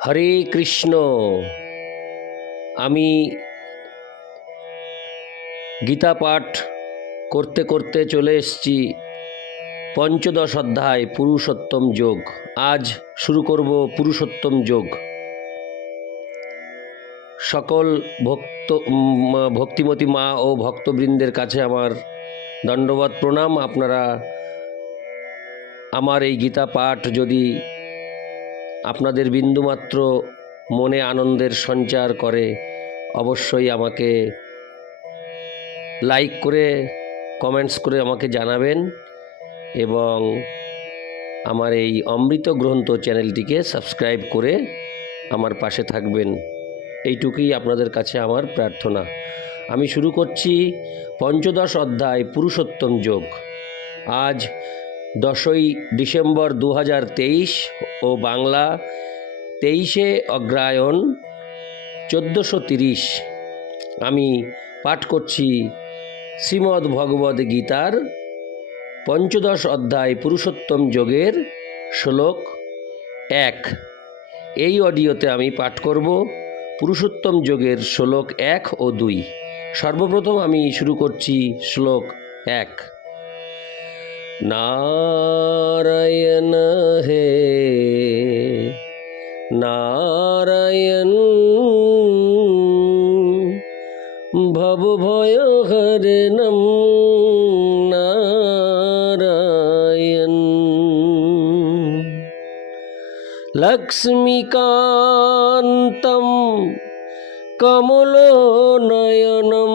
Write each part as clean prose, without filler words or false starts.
হরে কৃষ্ণ। আমি গীতা পাঠ করতে করতে চলে এসেছি পঞ্চদশ অধ্যায় পুরুষোত্তম যোগ। আজ শুরু করব পুরুষোত্তম যোগ। সকল ভক্তিমতী মা ও ভক্তবৃন্দের কাছে আমার দণ্ডবত প্রণাম। আপনারা আমার এই গীতা পাঠ যদি আপনাদের বিন্দুমাত্র মনে আনন্দের সঞ্চার করে অবশ্যই আমাকে লাইক করে কমেন্টস করে আমাকে জানাবেন এবং আমার এই অমৃত গ্রন্থ চ্যানেলটিকে সাবস্ক্রাইব করে আমার পাশে থাকবেন, এইটুকুই আপনাদের কাছে আমার প্রার্থনা। আমি শুরু করছি পঞ্চদশ অধ্যায় পুরুষোত্তম যোগ। আজ 10ই ডিসেম্বর 2023 ও বাংলা 23শে অগ্রহায়ণ 1430। আমি পাঠ করছি শ্রীমদ্ ভগবদ গীতার পঞ্চদশ অধ্যায় পুরুষোত্তম যোগের শ্লোক 1। এই অডিওতে আমি পাঠ করব পুরুষোত্তম যোগের শ্লোক 1 ও 2। সর্বপ্রথম আমি শুরু করছি শ্লোক 1। নারায়ণ হে নারায়ণ ভবভয়হরণম নারায়ণ লক্ষ্মীকান্তম কমলনয়নম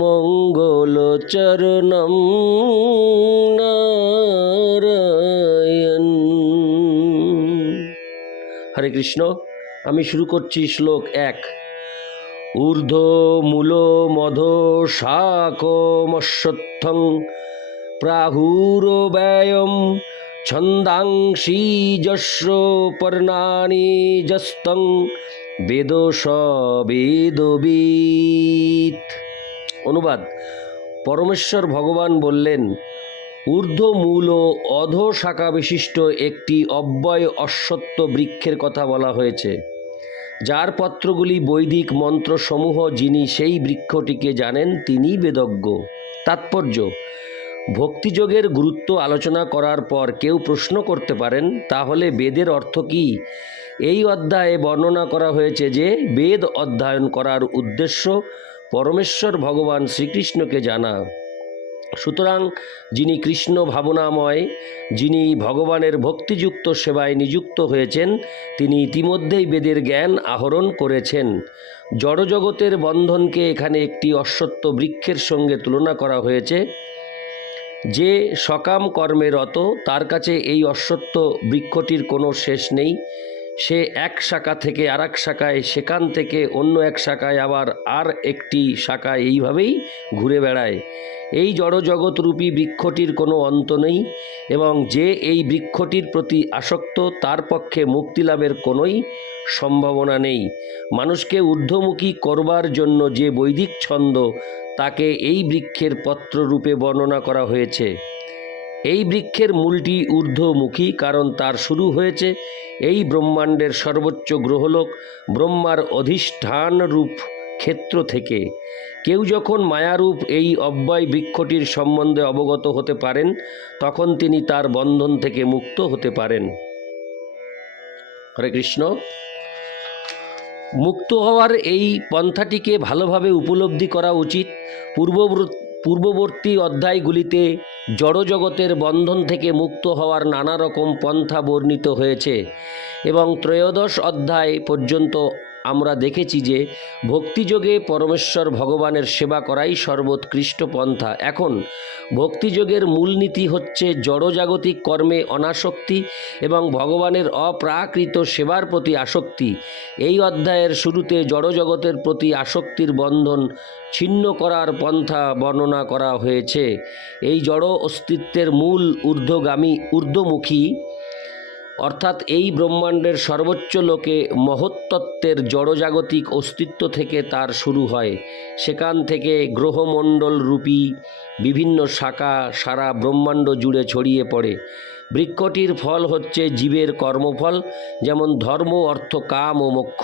মঙ্গলচরণম নারায়ণ। হরে কৃষ্ণ। আমি শুরু করছি শ্লোক 1। ঊর্ধ্ব মূল মধ শাকমশ্বত্থং প্রাহুরব্যয়ম ছন্দাংসি যস্য পর্ণানি যস্তং বেদ স বেদবিৎ। অনুবাদ: পরমেশ্বর ভগবান বললেন, ঊর্ধ্ব মূল ও অধ শাখা বিশিষ্ট একটি অব্যয় অশ্বত্থ বৃক্ষের কথা বলা হয়েছে, যার পত্রগুলি বৈদিক মন্ত্রসমূহ। যিনি সেই বৃক্ষটিকে জানেন তিনি বেদজ্ঞ। তাৎপর্য: ভক্তিযোগের গুরুত্ব আলোচনা করার পর কেউ প্রশ্ন করতে পারেন, তাহলে বেদের অর্থ কী? এই অধ্যায়ে বর্ণনা করা হয়েছে যে বেদ অধ্যয়ন করার উদ্দেশ্য পরমেশ্বর ভগবান শ্রীকৃষ্ণকে জানা। সুতরাং যিনি কৃষ্ণ ভাবনাময়, যিনি ভগবানের ভক্তিযুক্ত সেবায় নিযুক্ত হয়েছেন, তিনি ইতিমধ্যেই বেদের জ্ঞান আহরণ করেছেন। জড়জগতের বন্ধনকে এখানে একটি অশ্বত্থ বৃক্ষের সঙ্গে তুলনা করা হয়েছে। যে সকাম কর্মে রত, তার কাছে এই অশ্বত্থ বৃক্ষটির কোনো শেষ নেই। সে এক শাখা থেকে আর এক শাখায়, সেখান থেকে অন্য এক শাখায়, আবার আর একটি শাখায়, এইভাবেই ঘুরে বেড়ায়। এই জড়জগৎরূপী বৃক্ষটির কোনো অন্ত নেই এবং যে এই বৃক্ষটির প্রতি আসক্ত তার পক্ষে মুক্তিলাভের কোনোই সম্ভাবনা নেই। মানুষকে ঊর্ধ্বমুখী করবার জন্য যে বৈদিক ছন্দ, তাকে এই বৃক্ষের পত্ররূপে বর্ণনা করা হয়েছে। এই বৃক্ষের মূলটি ঊর্ধ্বমুখী, কারণ তার শুরু হয়েছে এই ব্রহ্মাণ্ডের সর্বোচ্চ গ্রহলোক ব্রহ্মার অধিষ্ঠানরূপ ক্ষেত্র থেকে। কেউ যখন মায়ারূপ এই অব্যয় বৃক্ষটির সম্বন্ধে অবগত হতে পারেন, তখন তিনি তার বন্ধন থেকে মুক্ত হতে পারেন। হরে কৃষ্ণ। মুক্ত হওয়ার এই পন্থাটিকে ভালোভাবে উপলব্ধি করা উচিত। পূর্ববর্তী অধ্যায়গুলিতে জড়জগতের বন্ধন থেকে মুক্ত হওয়ার নানা রকম পন্থা বর্ণিত হয়েছে এবং ত্রয়োদশ অধ্যায় পর্যন্ত আমরা দেখেছি যে ভক্তিযোগে পরমেশ্বর ভগবানের সেবা করাই সর্বোৎকৃষ্ট পন্থা। এখন ভক্তিযোগের মূলনীতি হচ্ছে জড়জাগতিক কর্মে অনাসক্তি এবং ভগবানের অপ্রাকৃত সেবার প্রতি আসক্তি। এই অধ্যায়ের শুরুতে জড়জগতের প্রতি আসক্তির বন্ধন ছিন্ন করার পন্থা বর্ণনা করা হয়েছে। এই জড় অস্তিত্বের মূল ঊর্ধ্বমুখী, অর্থাৎ এই ব্রহ্মাণ্ডের সর্বোচ্চ লোকে মহত্তত্ত্বের জড়জাগতিক অস্তিত্ব থেকে তার শুরু হয়। সেখান থেকে গ্রহমণ্ডল রূপী বিভিন্ন শাখা সারা ব্রহ্মাণ্ড জুড়ে ছড়িয়ে পড়ে। বৃক্ষটির ফল হচ্ছে জীবের কর্মফল, যেমন ধর্ম, অর্থ, কাম ও মোক্ষ।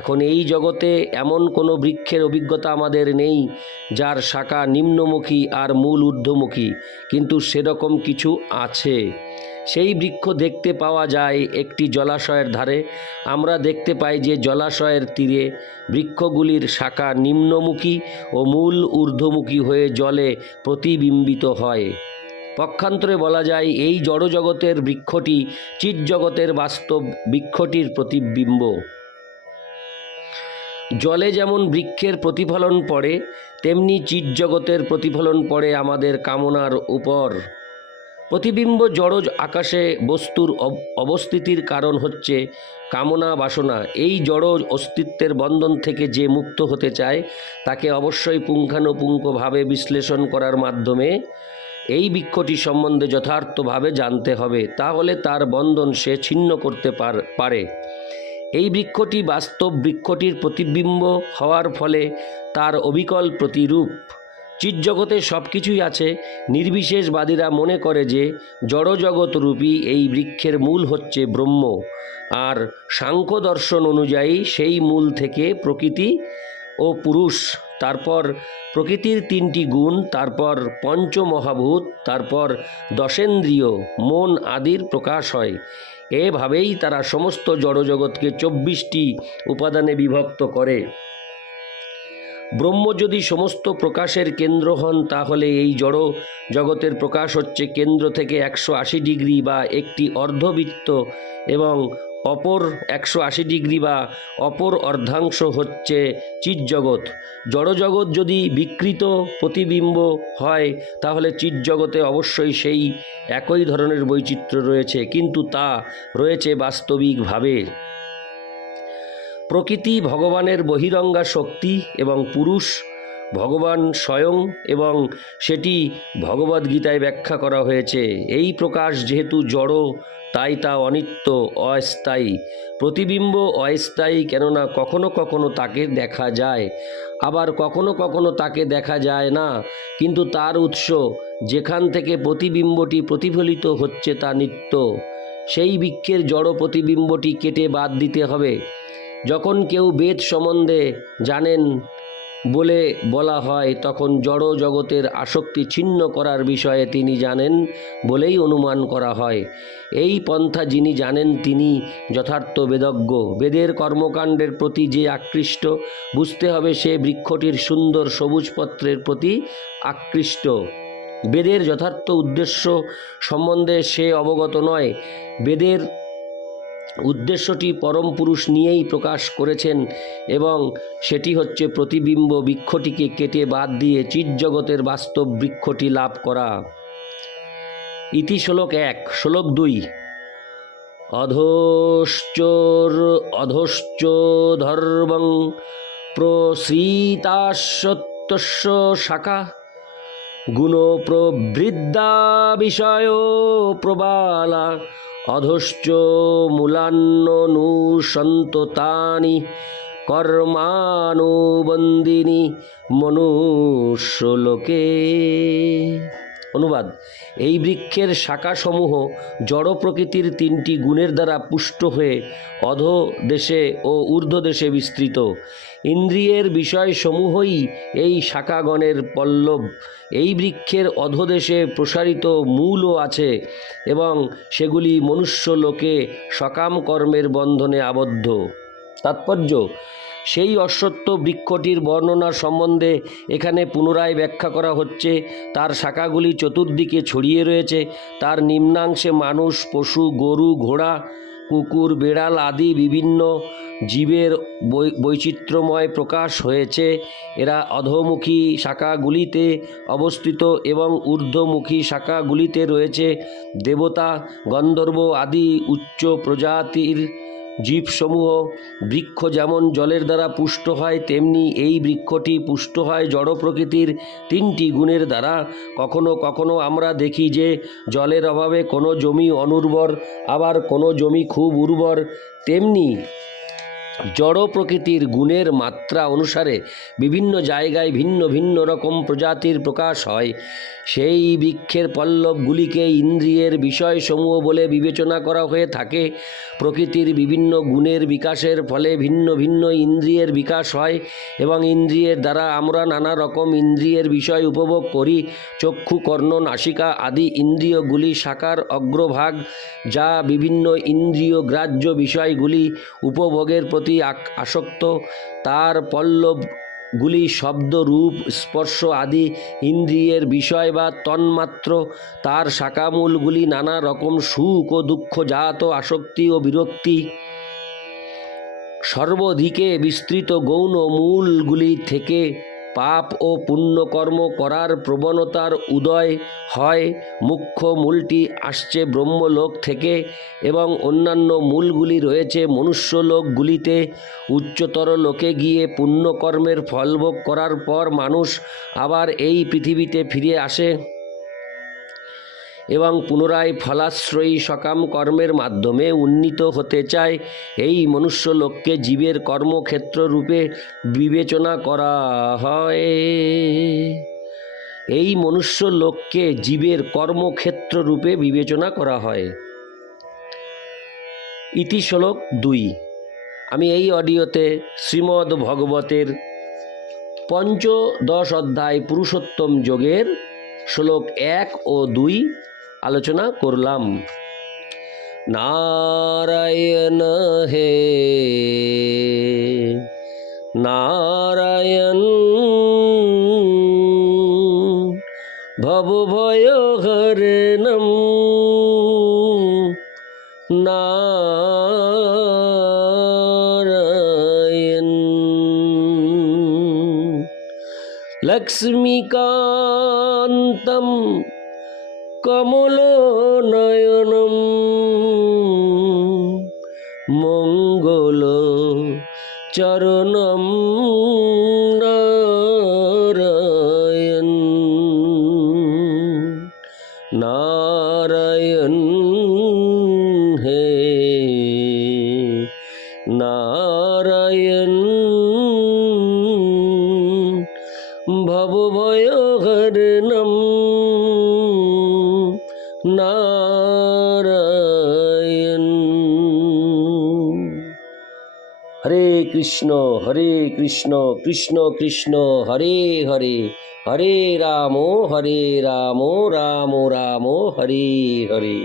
এখন এই জগতে এমন কোনো বৃক্ষের অভিজ্ঞতা আমাদের নেই যার শাখা নিম্নমুখী আর মূল ঊর্ধ্বমুখী, কিন্তু সেরকম কিছু আছে। সেই বৃক্ষ দেখতে পাওয়া যায় একটি জলাশয়ের ধারে। আমরা দেখতে পাই যে জলাশয়ের তীরে বৃক্ষগুলির শাখা নিম্নমুখী ও মূল ঊর্ধ্বমুখী হয়ে জলে প্রতিবিম্বিত হয়। পক্ষান্তরে বলা যায় এই জড়জগতের বৃক্ষটি চিৎজগতের বাস্তব বৃক্ষটির প্রতিবিম্ব। জলে যেমন বৃক্ষের প্রতিফলন পড়ে, তেমনি চিৎজগতের প্রতিফলন পড়ে আমাদের কামনার উপর। প্রতিবিম্ব জড় আকাশে বস্তুর অবস্থিতির কারণ হচ্ছে কামনা বাসনা। এই জড় অস্তিত্বের বন্ধন থেকে যে মুক্ত হতে চায় তাকে অবশ্যই পুঙ্খানুপুঙ্খভাবে বিশ্লেষণ করার মাধ্যমে এই বৃক্ষটি সম্বন্ধে যথার্থভাবে জানতে হবে, তাহলে তার বন্ধন সে ছিন্ন করতে পারে। এই বৃক্ষটি বাস্তব বৃক্ষটির প্রতিবিম্ব হওয়ার ফলে তার অবিকল প্রতিরূপ। চিৎজগতে সব কিছুই আছে। নির্বিশেষবাদীরা মনে করে যে জড়জগৎরূপী এই বৃক্ষের মূল হচ্ছে ব্রহ্ম, আর সাংখ্য দর্শন অনুযায়ী সেই মূল থেকে প্রকৃতি ও পুরুষ, তারপর প্রকৃতির 3টি গুণ, তারপর পঞ্চমহাভূত, তারপর দশেন্দ্রিয়, মন আদির প্রকাশ হয়। এভাবেই তারা সমস্ত জড়জগৎকে 24টি উপাদানে বিভক্ত করে। ব্রহ্ম যদি সমস্ত প্রকাশের কেন্দ্র হন, তাহলে এই জড় জগতের প্রকাশ হচ্ছে কেন্দ্র থেকে 180 ডিগ্রি বা একটি অর্ধবৃত্ত, এবং অপর 180 ডিগ্রি বা অপর অর্ধাংশ হচ্ছে চিৎজগৎ। জড়জগৎ যদি বিকৃত প্রতিবিম্ব হয়, তাহলে চিৎজগতে অবশ্যই সেই একই ধরনের বৈচিত্র্য রয়েছে, কিন্তু তা রয়েছে বাস্তবিকভাবে। প্রকৃতি ভগবানের বহিরঙ্গা শক্তি এবং পুরুষ ভগবান স্বয়ং, এবং সেটি ভগবদ্গীতায় ব্যাখ্যা করা হয়েছে। এই প্রকাশ যেহেতু জড়, তাই তা অনিত্য, অস্থায়ী। প্রতিবিম্ব অস্থায়ী, কেননা কখনো কখনো তাকে দেখা যায়, আবার কখনো কখনো তাকে দেখা যায় না, কিন্তু তার উৎস যেখান থেকে প্রতিবিম্বটি প্রতিফলিত হচ্ছে তা নিত্য। সেই বৃক্ষের জড় প্রতিবিম্বটি কেটে বাদ দিতে হবে। যখন কেউ বেদ সম্বন্ধে জানেন বলে বলা হয়, তখন জড় জগতের আসক্তি ছিন্ন করার বিষয়ে তিনি জানেন বলেই অনুমান করা হয়। এই পন্থা যিনি জানেন তিনি যথার্থ বেদজ্ঞ। বেদের কর্মকাণ্ডের প্রতি যে আকৃষ্ট, বুঝতে হবে সে বৃক্ষটির সুন্দর সবুজ পত্রের প্রতি আকৃষ্ট। বেদের যথার্থ উদ্দেশ্য সম্বন্ধে সে অবগত নয়। বেদের উদ্দেশ্যটি পরম পুরুষ নিয়েই প্রকাশ করেছেন, এবং সেটি হচ্ছে প্রতিবিম্ব বৃক্ষটিকে কেটে বাদ দিয়ে চিৎজগতের বাস্তব বৃক্ষটি লাভ করা। ইতি শ্লোক 1। শ্লোক 2। অধশ্চ ধর্মং প্রসৃতাস্যত্তস্য শাখা গুণ প্রবৃদ্ধা বিষয় প্রবালা অধশ্চ মূলান্ননুসন্ততানি কর্মানুবন্দিনী মনুষ্যলোকে। অনুবাদ: এই বৃক্ষের শাখাসমূহ জড় প্রকৃতির 3টি গুণের দ্বারা পুষ্ট হয়ে অধোদেশে ও ঊর্ধ্বদেশে বিস্তৃত। ইন্দ্রিয়ের বিষয়সমূহই এই শাখাগণের পল্লব। এই বৃক্ষের অধোদেশে প্রসারিত মূলও আছে, এবং সেগুলি মনুষ্যলোকে সকাম কর্মের বন্ধনে আবদ্ধ। তাৎপর্য: সেই অশ্বত্থ বৃক্ষটির বর্ণনা সম্বন্ধে এখানে পুনরায় ব্যাখ্যা করা হচ্ছে। তার শাখাগুলি চতুর্দিকে ছড়িয়ে রয়েছে। তার নিম্নাংশে মানুষ, পশু, গরু, ঘোড়া, কুকুর, বেড়াল আদি বিভিন্ন জীবের বৈচিত্র্যময় প্রকাশ হয়েছে। এরা অধোমুখী শাখাগুলিতে অবস্থিত, এবং ঊর্ধ্বমুখী শাখাগুলিতে রয়েছে দেবতা, গন্ধর্ব আদি উচ্চ প্রজাতির জীবসমূহ। বৃক্ষ যেমন জলের দ্বারা পুষ্ট হয়, তেমনি এই বৃক্ষটি পুষ্ট হয় জড় প্রকৃতির 3টি গুণের দ্বারা। কখনো কখনো আমরা দেখি যে জলের অভাবে কোনো জমি অনুর্বর, আবার কোনো জমি খুব উর্বর। তেমনি জড় প্রকৃতির গুণের মাত্রা অনুসারে বিভিন্ন জায়গায় ভিন্ন ভিন্ন রকম প্রজাতির প্রকাশ হয়। সেই বৃক্ষের পল্লবগুলিকে ইন্দ্রিয়ের বিষয়সমূহ বলে বিবেচনা করা হয়ে থাকে। প্রকৃতির বিভিন্ন গুণের বিকাশের ফলে ভিন্ন ভিন্ন ইন্দ্রিয়ের বিকাশ হয় এবং ইন্দ্রিয়ের দ্বারা আমরা নানা রকম ইন্দ্রিয়ের বিষয় উপভোগ করি। চক্ষু, কর্ণ, নাসিকা আদি ইন্দ্রিয়গুলি শাখার অগ্রভাগ, যা বিভিন্ন ইন্দ্রিয় গ্রাহ্য বিষয়গুলি উপভোগের প্রতি আসক্ত। তার পল্লবগুলি শব্দ, রূপ, স্পর্শ আদি ইন্দ্রিয়ের বিষয় বা তন্মাত্র। তার শাখামূলগুলি নানা রকম সুখ ও দুঃখজাত আসক্তি ও বিরক্তি। সর্বদিকে বিস্তৃত গৌণ মূলগুলি থেকে পাপ ও পুণ্যকর্ম করার প্রবণতার উদয় হয়। মুখ্য মূলটি আসছে ব্রহ্মলোক থেকে এবং অন্যান্য মূলগুলি রয়েছে মনুষ্যলোকগুলিতে। উচ্চতর লোকে গিয়ে পুণ্যকর্মের ফলভোগ করার পর মানুষ আবার এই পৃথিবীতে ফিরে আসে এবং পুনরায় ফলাশ্রয়ী সকাম কর্মের মাধ্যমে উন্নীত হতে চায়। এই মনুষ্যলোককে জীবের কর্মক্ষেত্র রূপে বিবেচনা করা হয়। এই মনুষ্যলোককে জীবের কর্মক্ষেত্র রূপে বিবেচনা করা হয়। ইতি শ্লোক 2। আমি এই অডিওতে শ্রীমদ্ ভগবতের পঞ্চদশ অধ্যায় পুরুষোত্তম যোগের শ্লোক 1 ও 2 আলোচনা করলাম। নারায়ণ হে নারায়ণ, ভবভয় হরণম নারায়ণ, লক্ষ্মীকান্তম কমলনয়নম, মঙ্গল চরণম নারায়ণ নারায়ণ হে নারায়ণ, ভবভয় হরণম নারায়ণ। হরে কৃষ্ণ কৃষ্ণ কৃষ্ণ হরে হরে, হরে রাম রাম রাম হরে হরে।